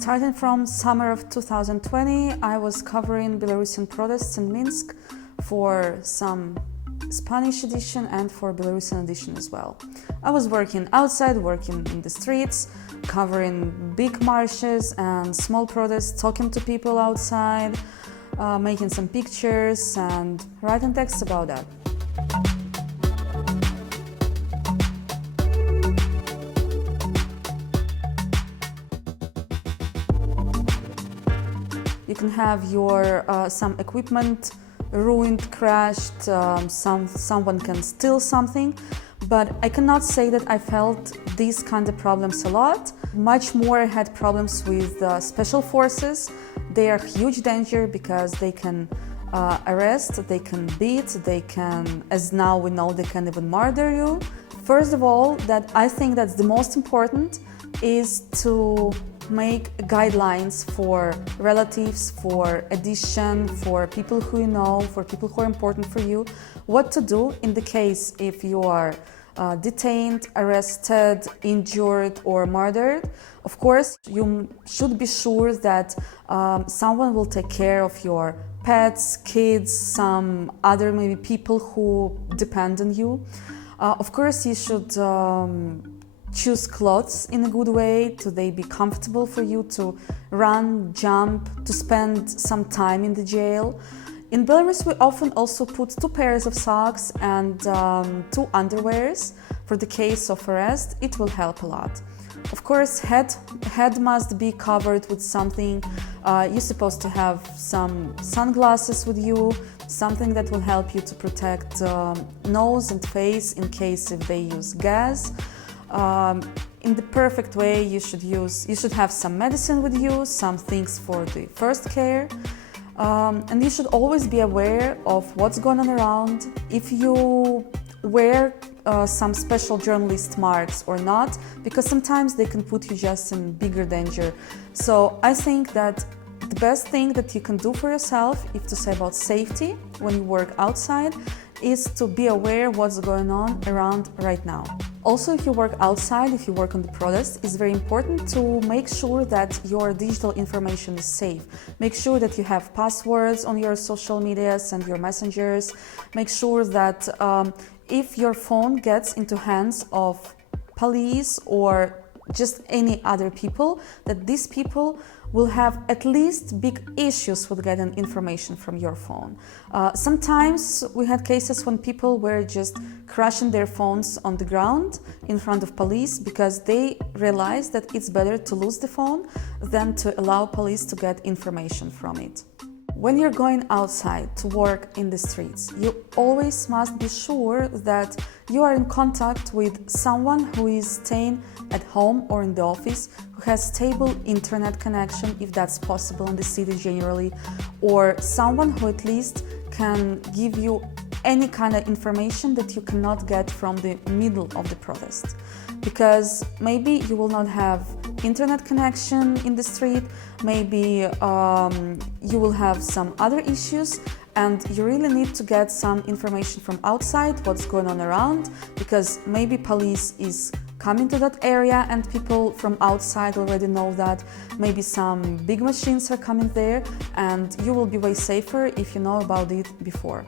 Starting from summer of 2020, I was covering Belarusian protests in Minsk for some Spanish edition and for Belarusian edition as well. I was working outside, working in the streets, covering big marches and small protests, talking to people outside, making some pictures and writing texts about that. You can have your some equipment ruined, crashed, someone can steal something, but I cannot say that I felt these kind of problems a lot. Much more I had problems with special forces. They are huge danger because they can arrest, they can beat, they can, as now we know, they can even murder you. First of all, that I think that's the most important is to make guidelines for relatives, for addition, for people who you know, for people who are important for you, what to do in the case if you are detained, arrested, injured or murdered. Of course, you should be sure that someone will take care of your pets, kids, some other maybe people who depend on you. Of course, you should choose clothes in a good way, to they be comfortable for you to run, jump, to spend some time in the jail. In Belarus, we often also put 2 pairs of socks and 2 underwears for the case of arrest. It will help a lot. Of course, head must be covered with something. You're supposed to have some sunglasses with you, something that will help you to protect nose and face in case if they use gas. In the perfect way, you should have some medicine with you, some things for the first care, and you should always be aware of what's going on around. If you wear some special journalist marks or not, because sometimes they can put you just in bigger danger. So I think that the best thing that you can do for yourself, if to say about safety when you work outside, is to be aware what's going on around right now. Also, if you work outside, if you work on the protest, it's very important to make sure that your digital information is safe. Make sure that you have passwords on your social medias and your messengers. Make sure that if your phone gets into hands of police or just any other people, that these people will have at least big issues with getting information from your phone. Sometimes we had cases when people were just crashing their phones on the ground in front of police because they realized that it's better to lose the phone than to allow police to get information from it. When you're going outside to work in the streets, you always must be sure that you are in contact with someone who is staying at home or in the office, who has stable internet connection, if that's possible in the city generally, or someone who at least can give you any kind of information that you cannot get from the middle of the protest. Because maybe you will not have internet connection in the street, maybe you will have some other issues, and you really need to get some information from outside, what's going on around, because maybe police is coming to that area and people from outside already know that. Maybe some big machines are coming there, and you will be way safer if you know about it before.